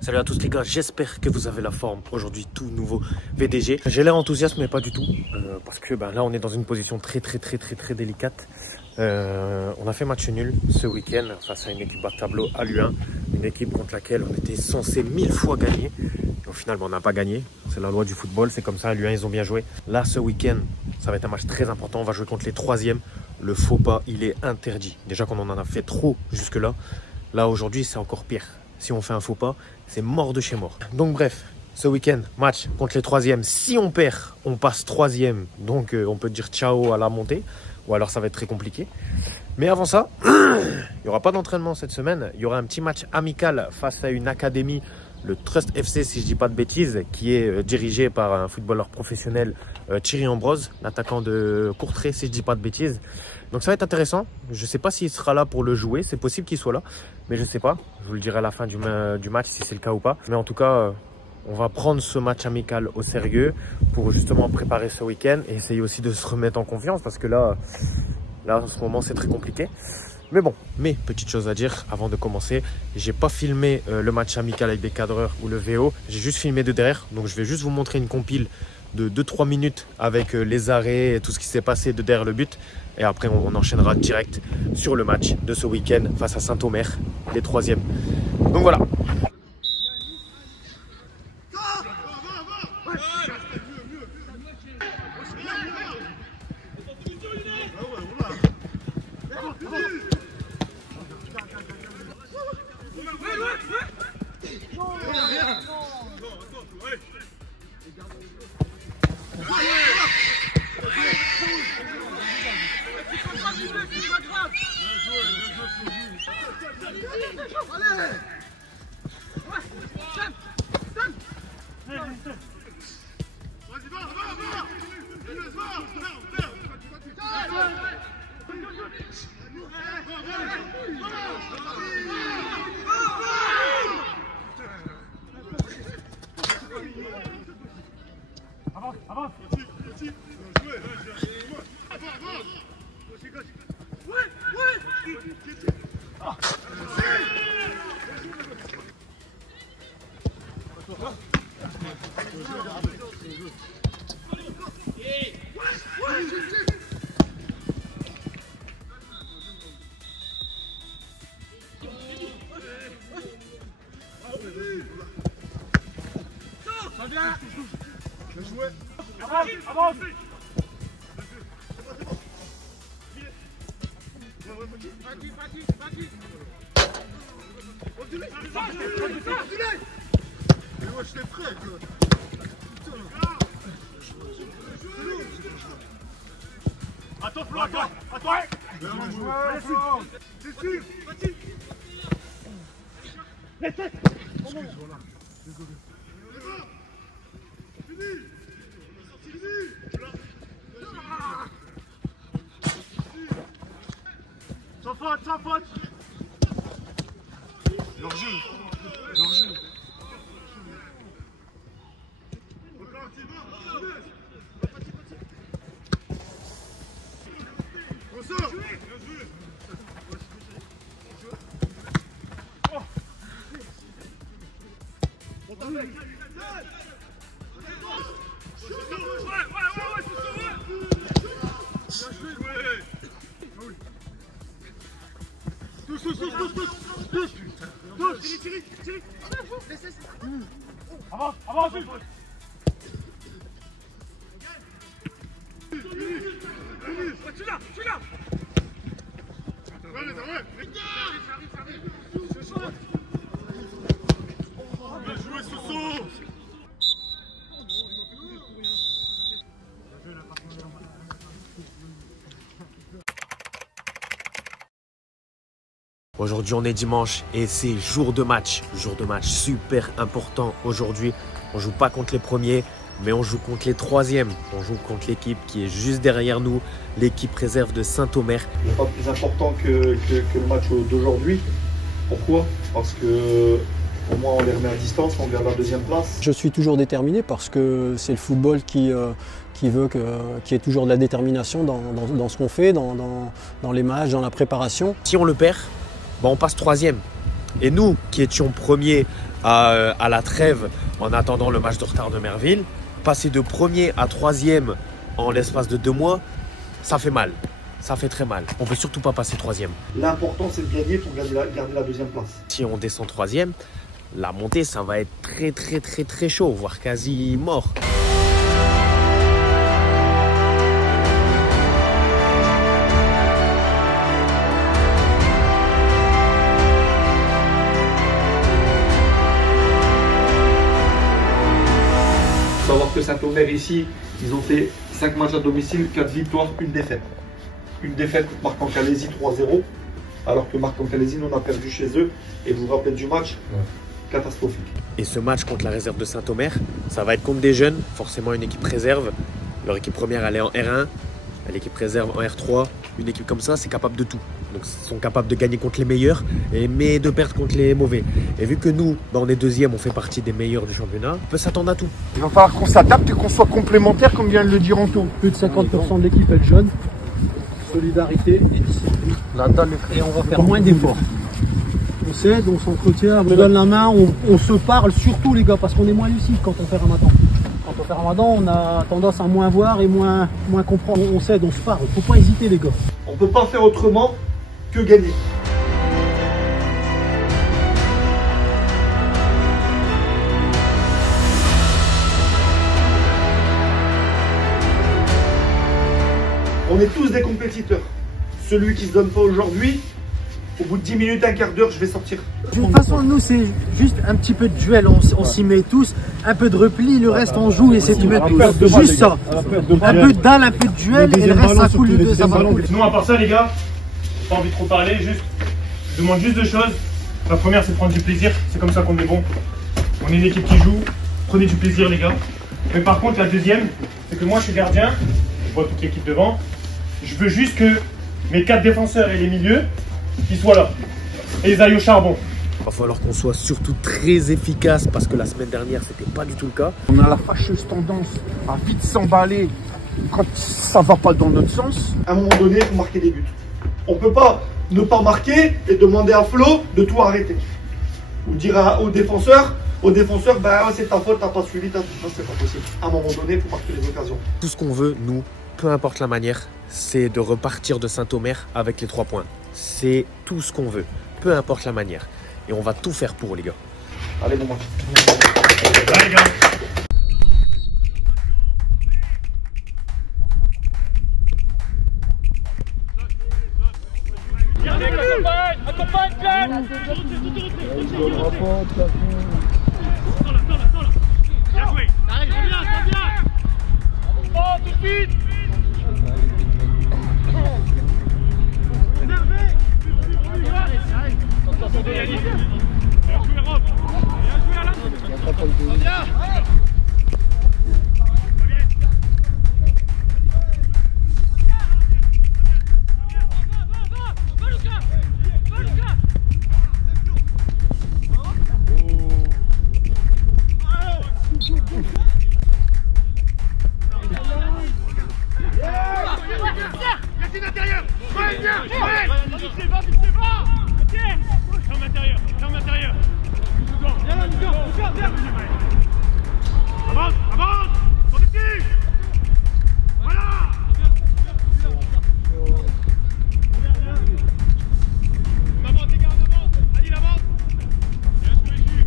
Salut à tous les gars, j'espère que vous avez la forme. Aujourd'hui, tout nouveau VDG. J'ai l'air enthousiaste, mais pas du tout. Parce que là, on est dans une position très délicate. On a fait match nul ce week-end face à une équipe bas de tableau à Luyens. Une équipe contre laquelle on était censé 1000 fois gagner. Et au final, on n'a pas gagné. C'est la loi du football, c'est comme ça. Luyens, ils ont bien joué. Là, ce week-end, ça va être un match très important. On va jouer contre les 3e. Le faux pas, il est interdit. Déjà qu'on en a fait trop jusque-là. Là, aujourd'hui, c'est encore pire. Si on fait un faux pas, c'est mort de chez mort. Donc bref, ce week-end, match contre les 3e. Si on perd, on passe 3e. Donc on peut dire ciao à la montée. Ou alors ça va être très compliqué. Mais avant ça, il n'y aura pas d'entraînement cette semaine. Il y aura un petit match amical face à une académie, le Trust FC si je ne dis pas de bêtises, qui est dirigé par un footballeur professionnel, Thierry Ambrose, l'attaquant de Courtrai si je ne dis pas de bêtises. Donc ça va être intéressant. Je ne sais pas s'il sera là pour le jouer. C'est possible qu'il soit là, mais je ne sais pas. Je vous le dirai à la fin du match si c'est le cas ou pas. Mais en tout cas, on va prendre ce match amical au sérieux pour justement préparer ce week-end et essayer aussi de se remettre en confiance parce que là en ce moment, c'est très compliqué. Mais bon, petite chose à dire avant de commencer, j'ai pas filmé le match amical avec des cadreurs ou le VO, j'ai juste filmé de derrière. Donc je vais juste vous montrer une compile de 2-3 minutes avec les arrêts et tout ce qui s'est passé de derrière le but. Et après, on enchaînera direct sur le match de ce week-end face à Saint-Omer, les 3e. Donc voilà. Avance. Avance. Moi je t'ai prêt. Attends Flo, attends. C'est sûr. Les têtes. Excuse-moi là. Désolé. Sans faute. Leur jeu. Avance. Tu l'as. Bien joué, Soso. Aujourd'hui, on est dimanche et c'est jour de match super important aujourd'hui. On joue pas contre les premiers, mais on joue contre les 3e. On joue contre l'équipe qui est juste derrière nous, l'équipe réserve de Saint-Omer. Il n'est pas plus important que le match d'aujourd'hui. Pourquoi? Parce que au moins on les remet à distance, on garde la 2e place. Je suis toujours déterminé parce que c'est le football qui veut qu'il y ait toujours de la détermination dans ce qu'on fait, dans les matchs, dans la préparation. Si on le perd, on passe 3e. Et nous, qui étions premiers à la trêve en attendant le match de retard de Merville, passer de premier à troisième en l'espace de 2 mois, ça fait mal. Ça fait très mal. On ne veut surtout pas passer troisième. L'important, c'est de gagner pour garder la deuxième place. Si on descend troisième, la montée, ça va être très chaud, voire quasi mort. Il faut savoir que Saint-Omer ici, ils ont fait 5 matchs à domicile, 4 victoires, 1 défaite. Une défaite contre Marc-en-Calaisis 3-0, alors que Marc-en-Calaisis, on a perdu chez eux. Et vous vous rappelez du match? Catastrophique. Et ce match contre la réserve de Saint-Omer, ça va être contre des jeunes, forcément une équipe réserve. Leur équipe première, elle est en R1, l'équipe réserve en R3. Une équipe comme ça, c'est capable de tout. Donc ils sont capables de gagner contre les meilleurs, mais de perdre contre les mauvais. Et vu que nous, on est deuxième, on fait partie des meilleurs du championnat, on peut s'attendre à tout. Il va falloir qu'on s'adapte et qu'on soit complémentaires, comme vient de le dire Anto. Plus de 50% de l'équipe est jeune. Solidarité et discipline. Et on va faire moins d'efforts. On s'aide, on s'entretient, on donne la main, on se parle, surtout les gars, parce qu'on est moins lucide quand on fait Ramadan. Quand on fait Ramadan, on a tendance à moins voir et moins comprendre. On s'aide, on se parle. Il ne faut pas hésiter les gars. On ne peut pas faire autrement que gagner. On est tous des compétiteurs. Celui qui ne se donne pas aujourd'hui, au bout de 10 minutes, un quart d'heure, je vais sortir. De toute façon, nous, c'est juste un petit peu de duel. On s'y met tous. Un peu de repli, le reste, on joue et c'est tout. Juste ça. Un peu de dalle, un peu de duel et le reste, ça coule. Ça va couler. Sinon, à part ça, les gars, pas envie de trop parler, juste, je demande juste 2 choses. La première, c'est de prendre du plaisir. C'est comme ça qu'on est bon. On est une équipe qui joue. Prenez du plaisir, les gars. Mais par contre, la deuxième, c'est que moi, je suis gardien. Je vois toute l'équipe devant. Je veux juste que mes 4 défenseurs et les milieux, qu'ils soient là. Et ils aillent au charbon. Il va falloir qu'on soit surtout très efficace parce que la semaine dernière, c'était pas du tout le cas. On a la fâcheuse tendance à vite s'emballer quand ça va pas dans notre sens. À un moment donné, il faut marquer des buts. On ne peut pas ne pas marquer et demander à Flo de tout arrêter. Ou dire aux défenseurs, bah, c'est ta faute, t'as pas suivi, non, c'est pas possible. À un moment donné, il faut marquer les occasions. Tout ce qu'on veut, nous, peu importe la manière, c'est de repartir de Saint-Omer avec les 3 points. C'est tout ce qu'on veut, peu importe la manière. Et on va tout faire pour, les gars. Allez, bon match. Là, les gars. Avance, avance, sur les pieds. Voilà. On avance les gars, on avance. Allez, il avance. Bien joué, Jules.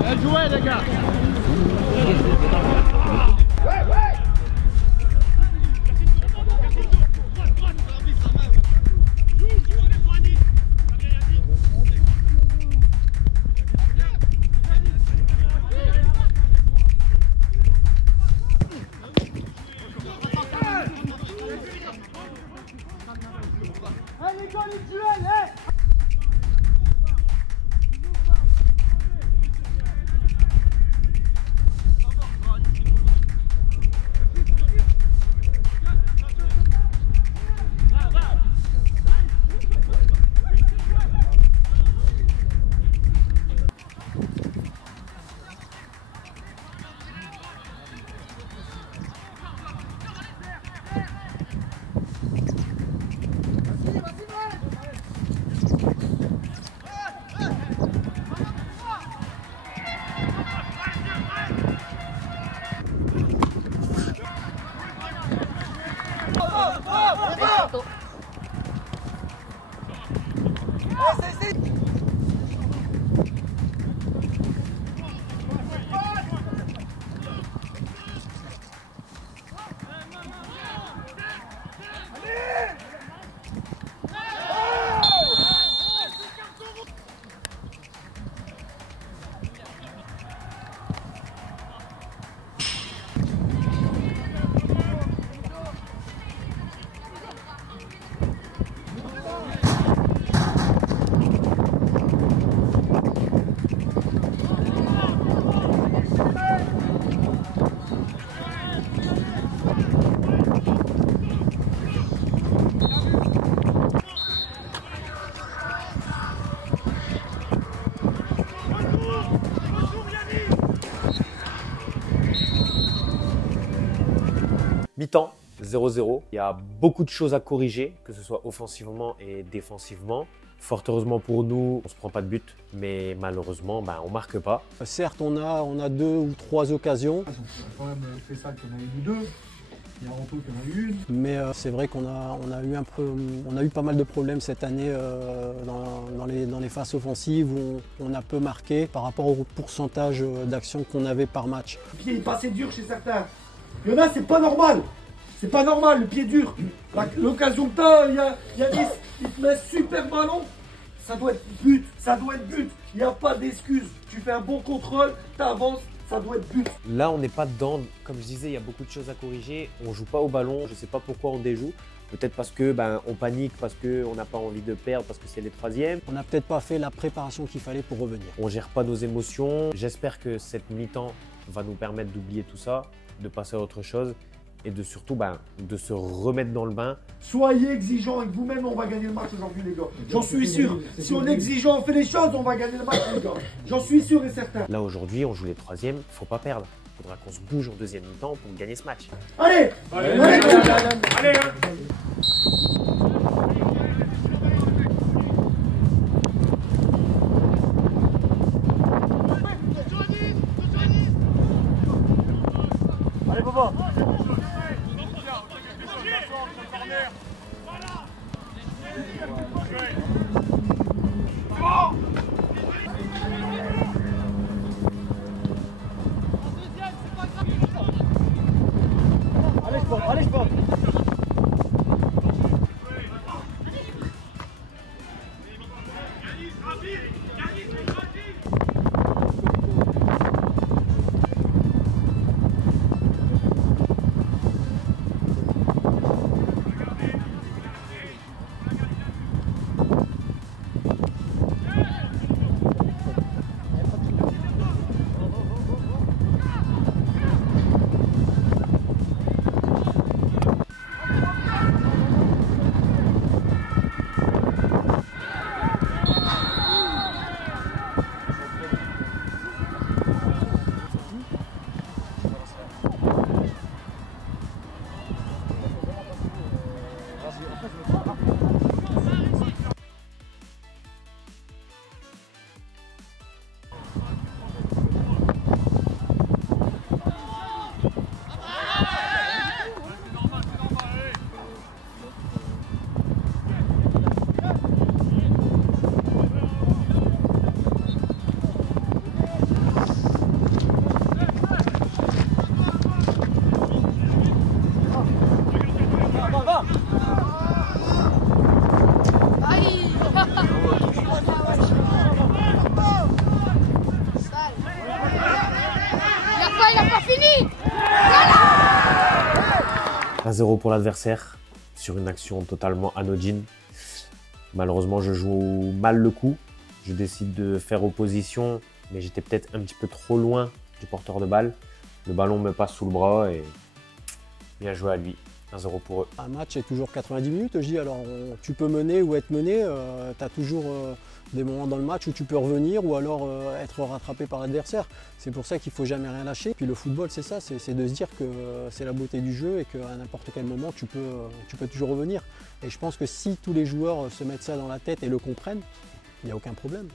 Bien joué les gars. Mi-temps, 0-0. Il y a beaucoup de choses à corriger, que ce soit offensivement et défensivement. Fort heureusement pour nous, on ne se prend pas de but, mais malheureusement, on ne marque pas. Certes, on a 2 ou 3 occasions. On a quand même fait ça qu'on a eu 2. Il y a Anto qui en a eu une. Mais c'est vrai qu'on a eu pas mal de problèmes cette année dans les phases offensives où on a peu marqué par rapport au pourcentage d'actions qu'on avait par match. Le pied est passé dur chez certains. Il y en a, c'est pas normal. C'est pas normal, le pied dur. L'occasion que t'as, Yanis, il te met un super ballon. Ça doit être but, ça doit être but. Il n'y a pas d'excuse. Tu fais un bon contrôle, t'avances, ça doit être but. Là, on n'est pas dedans. Comme je disais, il y a beaucoup de choses à corriger. On ne joue pas au ballon. Je ne sais pas pourquoi on déjoue. Peut-être parce que on panique, parce qu'on n'a pas envie de perdre, parce que c'est les troisièmes. On n'a peut-être pas fait la préparation qu'il fallait pour revenir. On ne gère pas nos émotions. J'espère que cette mi-temps va nous permettre d'oublier tout ça, de passer à autre chose et de surtout de se remettre dans le bain. Soyez exigeants avec vous-même, on va gagner le match aujourd'hui les gars. J'en suis sûr. Si on est exigeant, on fait les choses, on va gagner le match les gars. J'en suis sûr et certain. Là aujourd'hui, on joue les troisièmes, faut pas perdre. Il faudra qu'on se bouge en deuxième mi-temps pour gagner ce match. Allez, Allez, Il n'a pas fini. 1-0 pour l'adversaire sur une action totalement anodine. Malheureusement, je joue mal le coup. Je décide de faire opposition, mais j'étais peut-être un petit peu trop loin du porteur de balle. Le ballon me passe sous le bras et bien joué à lui. 1-0 pour eux. Un match est toujours 90 minutes, je dis. Alors, tu peux mener ou être mené. Tu as toujours des moments dans le match où tu peux revenir ou alors être rattrapé par l'adversaire. C'est pour ça qu'il ne faut jamais rien lâcher. Puis le football, c'est ça, c'est de se dire que c'est la beauté du jeu et qu'à n'importe quel moment, tu peux toujours revenir. Et je pense que si tous les joueurs se mettent ça dans la tête et le comprennent, il n'y a aucun problème.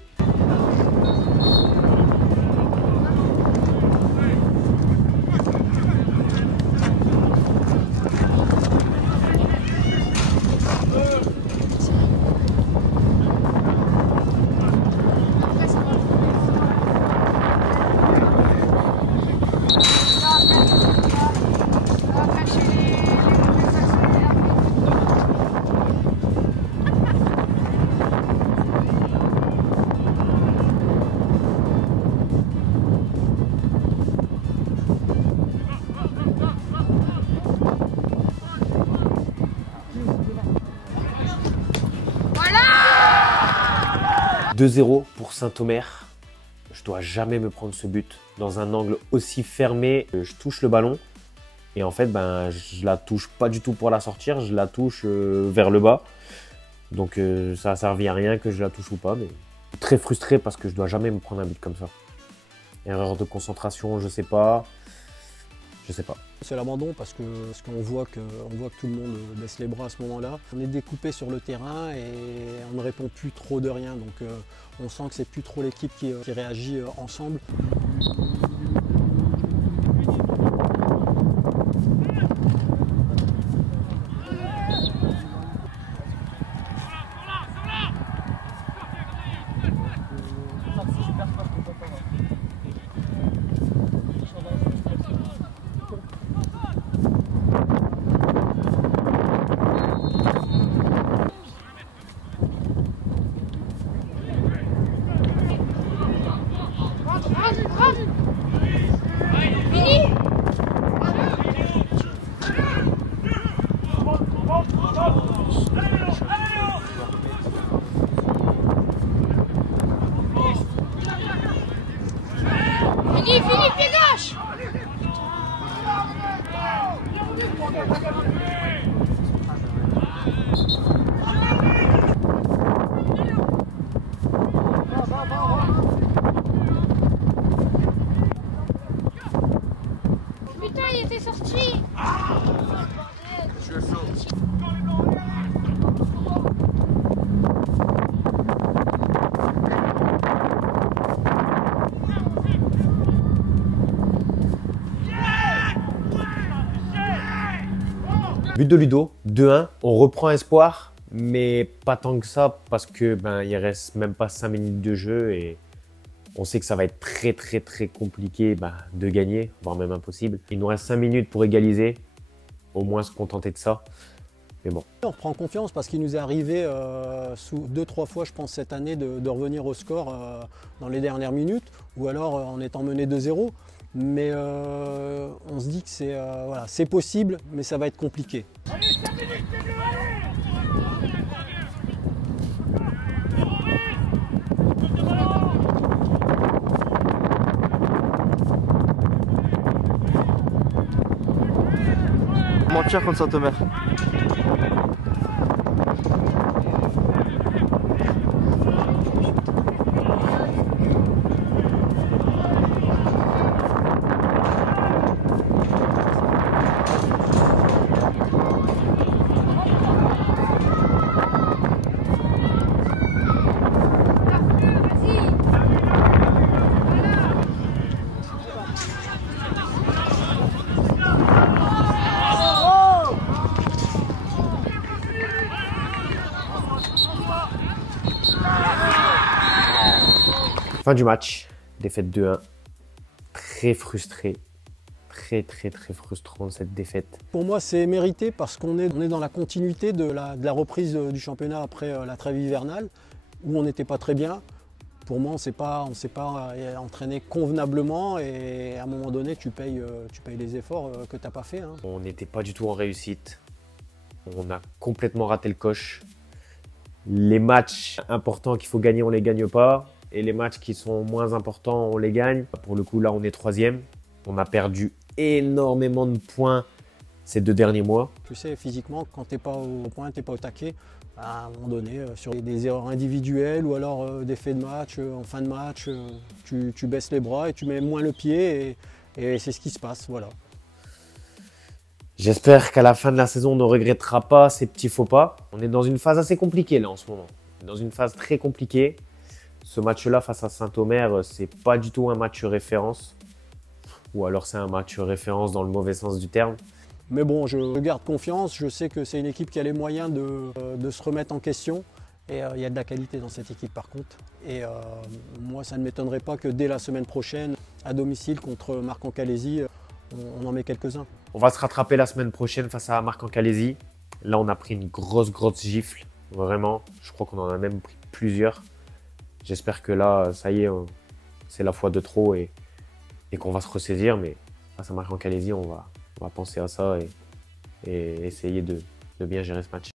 Voilà. 2-0 pour Saint-Omer. Je dois jamais me prendre ce but dans un angle aussi fermé. Je touche le ballon et en fait, je la touche pas du tout pour la sortir. Je la touche vers le bas. Donc ça a servi à rien que je la touche ou pas. Mais très frustré parce que je dois jamais me prendre un but comme ça. Erreur de concentration, je sais pas. je sais pas. C'est l'abandon parce qu'on voit que tout le monde baisse les bras à ce moment-là. On est découpé sur le terrain et on ne répond plus trop de rien. Donc on sent que c'est plus trop l'équipe qui réagit ensemble. Fini, pied gauche. Putain, il était sorti. But de Ludo, 2-1. On reprend espoir, mais pas tant que ça parce que il reste même pas 5 minutes de jeu et on sait que ça va être très compliqué de gagner, voire même impossible. Il nous reste 5 minutes pour égaliser, au moins se contenter de ça. Mais bon. On reprend confiance parce qu'il nous est arrivé 2-3 fois, je pense, cette année de revenir au score dans les dernières minutes ou alors en étant mené 2-0. Mais on se dit que c'est possible, mais ça va être compliqué. Mentir contre Saint-Omer. Fin du match, défaite 2-1. Très frustré, très frustrant cette défaite. Pour moi, c'est mérité parce qu'on est dans la continuité de la reprise du championnat après la trêve hivernale où on n'était pas très bien. Pour moi, on ne s'est pas entraîné convenablement et à un moment donné, tu payes les efforts que tu n'as pas fait. Hein. On n'était pas du tout en réussite. On a complètement raté le coche. Les matchs importants qu'il faut gagner, on ne les gagne pas. Et les matchs qui sont moins importants, on les gagne. Pour le coup, là, on est 3e. On a perdu énormément de points ces 2 derniers mois. Tu sais, physiquement, quand tu n'es pas au point, tu n'es pas au taquet, à un moment donné, sur des erreurs individuelles ou alors des faits de match, en fin de match, tu baisses les bras et tu mets moins le pied et c'est ce qui se passe, voilà. J'espère qu'à la fin de la saison, on ne regrettera pas ces petits faux pas. On est dans une phase assez compliquée là en ce moment. Dans une phase très compliquée. Ce match-là face à Saint-Omer, c'est pas du tout un match référence. Ou alors c'est un match référence dans le mauvais sens du terme. Mais bon, je garde confiance. Je sais que c'est une équipe qui a les moyens de se remettre en question. Et il y a de la qualité dans cette équipe par contre. Et moi, ça ne m'étonnerait pas que dès la semaine prochaine, à domicile contre Marcan-Calaisis, on en met quelques-uns. On va se rattraper la semaine prochaine face à Marcan-Calaisis. Là, on a pris une grosse gifle. Vraiment, je crois qu'on en a même pris plusieurs. J'espère que là, ça y est, c'est la fois de trop et qu'on va se ressaisir. Mais face à Marcan-Calaisis, on va penser à ça et essayer de bien gérer ce match.